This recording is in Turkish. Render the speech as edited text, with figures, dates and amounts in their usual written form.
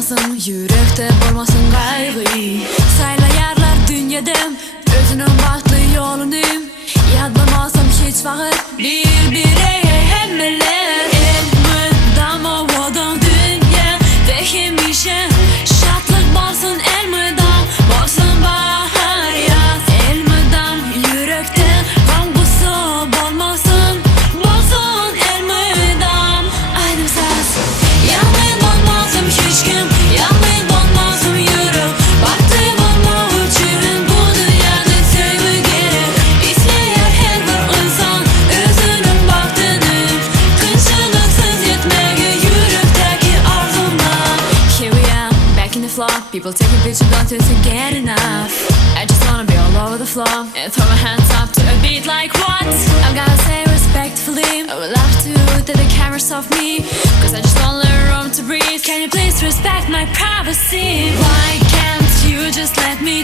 olmasın, yürekte bolmasın kaygı. Sayla yarlar dünyadım, özünün bahtlı yolunum. Yadlamasam hiç vakit bir hemmeler. Elmidam ovadan dünya dehimişe. Şatlık balsın elmidam, bolsun bahar yaz. Elmidam yürekte kangusu bolmasın, bolsun elmidam. Aydym saz, yanmayın bolmasın hiç kim, yanmayın bolmasın yürek. Bahtı bolmak üçün bu dünyada sevgi gerek. İsteyer her bir insan özünün bahtını, kınçılıksız yetmegi yürekteki arzumla. Here we are, back in the floor. People taking pictures, don't to get enough. I just wanna be all over the floor and throw my hands up to a beat like what? I'm gonna say respectfully, I would love to that the cameras off me, cause I just want a little room to breathe. Can you please respect my privacy? Why can't you just let me